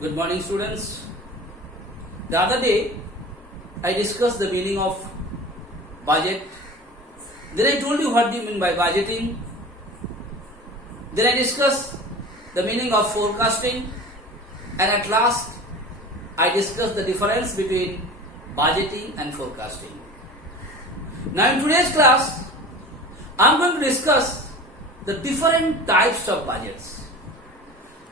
Good morning, students. The other day I discussed the meaning of budget. Then I told you what do you mean by budgeting. Then I discussed the meaning of forecasting, and at last I discussed the difference between budgeting and forecasting. Now in today's class I am going to discuss the different types of budgets.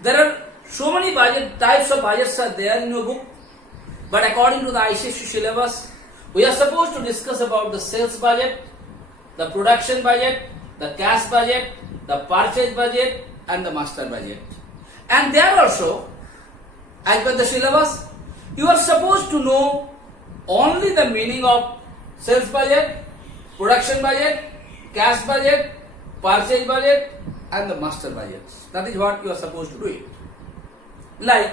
There are so many types of budgets are there in your book, but according to the ICSE syllabus, we are supposed to discuss about the sales budget, the production budget, the cash budget, the purchase budget, and the master budget. And there also, as per the syllabus, you are supposed to know only the meaning of sales budget, production budget, cash budget, purchase budget, and the master budgets. That is what you are supposed to do it. Like,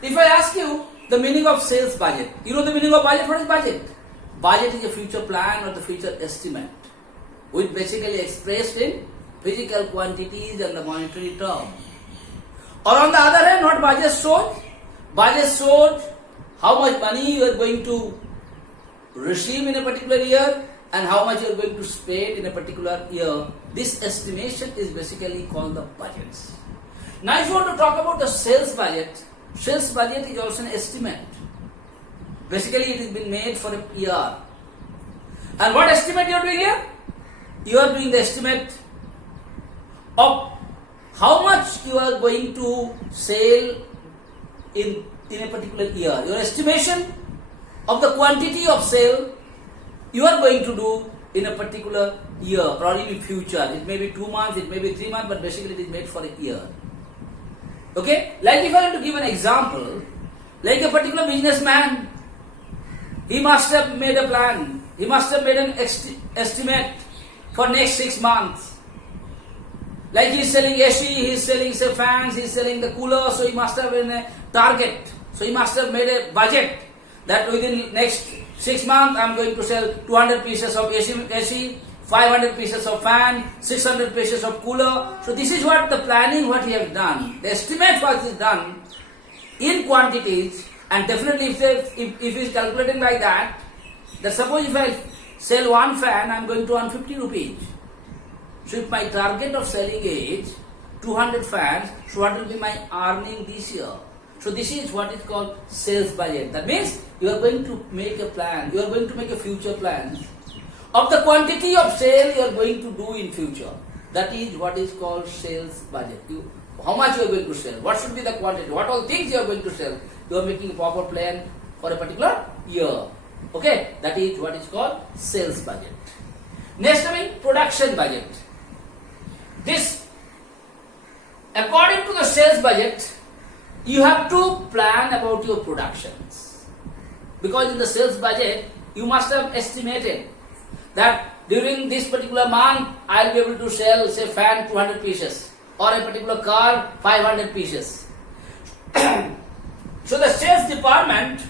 if I ask you the meaning of sales budget, you know the meaning of budget? What is budget? Budget is a future plan or the future estimate, which basically expressed in physical quantities and the monetary term. Or on the other hand, what budget shows? Budget shows how much money you are going to receive in a particular year and how much you are going to spend in a particular year. This estimation is basically called the budgets. Now if you want to talk about the sales budget is also an estimate. Basically it has been made for a year. And what estimate you are doing here? You are doing the estimate of how much you are going to sell in a particular year. Your estimation of the quantity of sale you are going to do in a particular year or in future. It may be 2 months, it may be 3 months, but basically it is made for a year. Okay? Like if I want to give an example, like a particular businessman, he must have made a plan. He must have made an estimate for next 6 months. Like he is selling AC, he is selling say fans, he is selling the cooler, so he must have been a target. So he must have made a budget that within next 6 months I am going to sell 200 pieces of AC, 500 pieces of fan, 600 pieces of cooler. So this is what the planning what he has done. The estimate what is done in quantities, and definitely if he is calculating like that suppose if I sell one fan I am going to earn 50 rupees. So if my target of selling is 200 fans, so what will be my earning this year? So this is what is called sales budget. That means you are going to make a plan, you are going to make a future plan of the quantity of sale you are going to do in future. That is what is called sales budget. How much you are going to sell, what should be the quantity, what all things you are going to sell. You are making a proper plan for a particular year. Okay, that is what is called sales budget. Next coming production budget. This, according to the sales budget, you have to plan about your productions. Because in the sales budget, you must have estimated that during this particular month, I will be able to sell, say, fan 200 pieces or a particular car 500 pieces. So the sales department,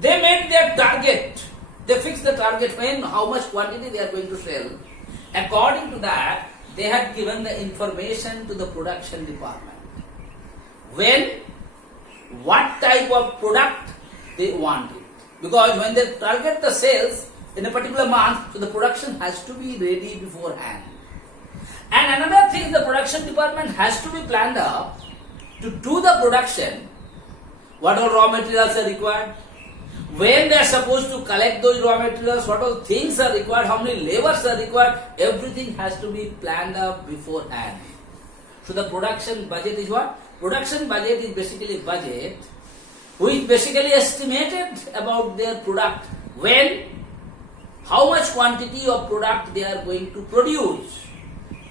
they made their target. They fixed the target when, how much quantity they are going to sell. According to that, they had given the information to the production department. When, what type of product they wanted. Because when they target the sales in a particular month, so the production has to be ready beforehand. And another thing, the production department has to be planned up to do the production, what all raw materials are required, when they are supposed to collect those raw materials, what all things are required, how many labors are required, everything has to be planned up beforehand. So the production budget is what? Production budget is basically budget which basically estimated about their product, when, how much quantity of product they are going to produce.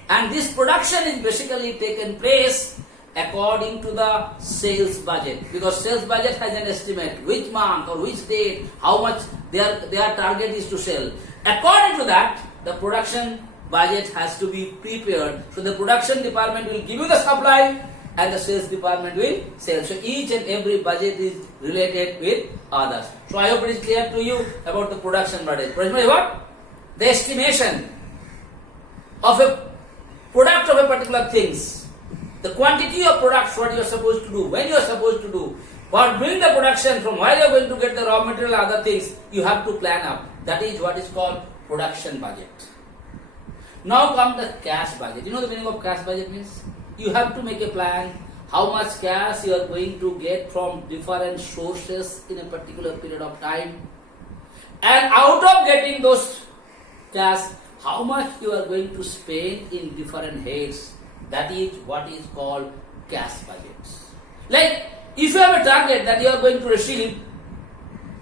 And this production is basically taken place according to the sales budget, because sales budget has an estimate which month or which date, how much their target is to sell. According to that, the production budget has to be prepared. So the production department will give you the supply and the sales department will sell. So each and every budget is related with others. So I hope it is clear to you about the production budget. Production budget what? The estimation of a product of a particular things. the quantity of products, what you are supposed to do, when you are supposed to do, for doing the production, from where you are going to get the raw material, other things, you have to plan up. That is what is called production budget. Now come the cash budget. You know the meaning of cash budget means? You have to make a plan how much cash you are going to get from different sources in a particular period of time. And out of getting those cash, how much you are going to spend in different heads. That is what is called cash budgets. Like, if you have a target that you are going to receive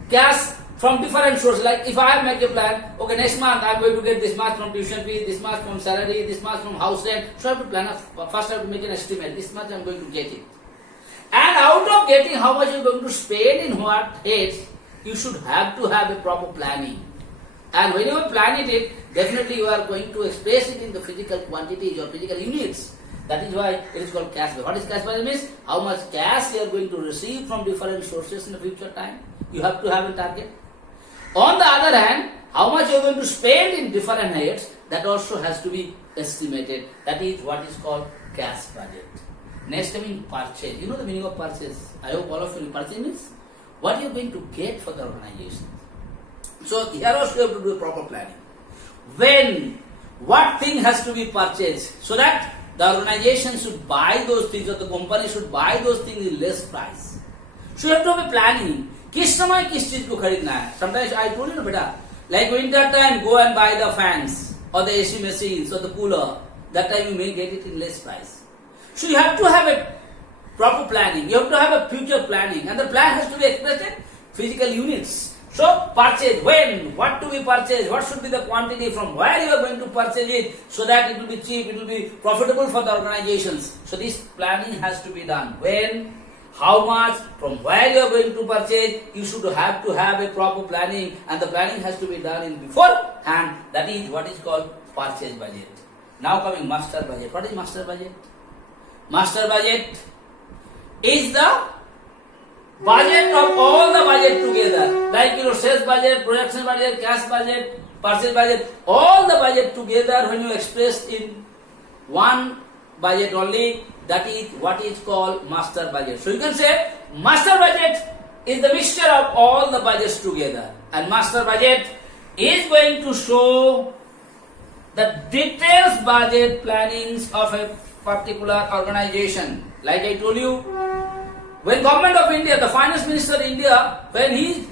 cash from different sources, like if I make a plan, okay, next month I am going to get this much from tuition fee, this much from salary, this much from house rent, so I have to plan, first I have to make an estimate, this much I am going to get it. And out of getting how much you are going to spend in what heads, you should have to have a proper planning. And when you plan it, definitely you are going to express it in the physical quantities or physical units. That is why it is called cash budget. What is cash budget means? How much cash you are going to receive from different sources in the future time. You have to have a target. On the other hand, how much you are going to spend in different heads, that also has to be estimated. That is what is called cash budget. Next coming purchase. You know the meaning of purchase. I hope all of you know. Purchase means what you are going to get for the organization. So here also you have to do a proper planning. When, what thing has to be purchased, so that the organization should buy those things or the company should buy those things in less price. So you have to have a planning. किस समय किस चीज को खरीदना है. Sometimes I told you ना बेटा, like winter time go and buy the fans or the AC machines or the cooler. That time you may get it in less price. So you have to have a proper planning. You have to have a future planning, and the plan has to be expressed in physical units. So purchase, when, what to be purchased, what should be the quantity, from where you are going to purchase it, so that it will be cheap, it will be profitable for the organizations. So this planning has to be done. When, how much, from where you are going to purchase, you should have to have a proper planning, and the planning has to be done in beforehand. That is what is called purchase budget. Now coming master budget. What is master budget? Master budget is the budget of all the budget together, like sales budget, production budget, cash budget, purchase budget, all the budget together when you express in one budget only, that is what is called master budget. So you can say master budget is the mixture of all the budgets together, and master budget is going to show the details budget plannings of a particular organization. Like I told you, when Government of India, the Finance Minister of India, when he is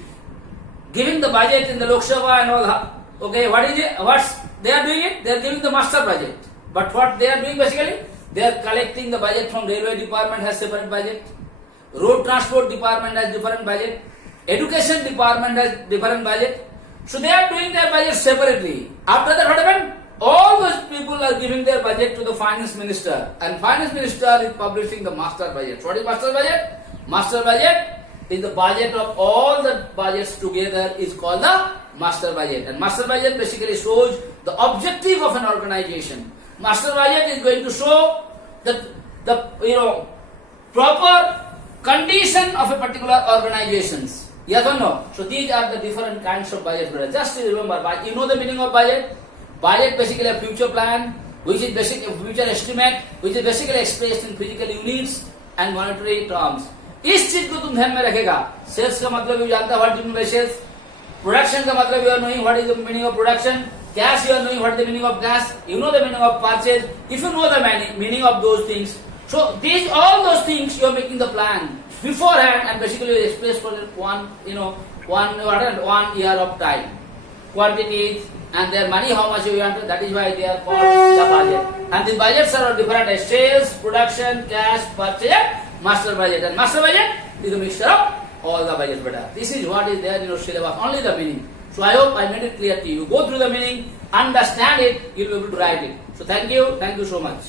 giving the budget in the Lok Sabha and all, okay, what is it? What's they are doing it? They are giving the master budget. But what they are doing basically? They are collecting the budget from Railway Department has separate budget, Road Transport Department has different budget, Education Department has different budget. So they are doing their budget separately. After that, what happened? All those people are giving their budget to the Finance Minister, and Finance Minister is publishing the master budget. What is master budget? Master budget is the budget of all the budgets together is called the master budget. And master budget basically shows the objective of an organization. Master budget is going to show the proper condition of a particular organizations. Yes or no? So these are the different kinds of budget. Just remember, you know the meaning of budget? Budget basically a future plan, which is basically a future estimate, which is basically expressed in physical units and monetary terms. इस चीज को तुम ध्यान में रखेगा. Sales का मतलब you जानता what you mean by sales. Production का मतलब you are knowing what is the meaning of production. Cash you are knowing what is the meaning of cash. You know the meaning of purchase. If you know the meaning of those things, so all those things you are making the plan beforehand, and basically you express for one year of time, quantities and their money, how much you want. That is why they are called the budget. And the budgets are different as sales, production, cash, purchase, master budget. And master budget is a mixture of all the budgets. This is what is there in your syllabus, only the meaning. So I hope I made it clear to you. Go through the meaning, understand it, you will be able to write it. So thank you so much.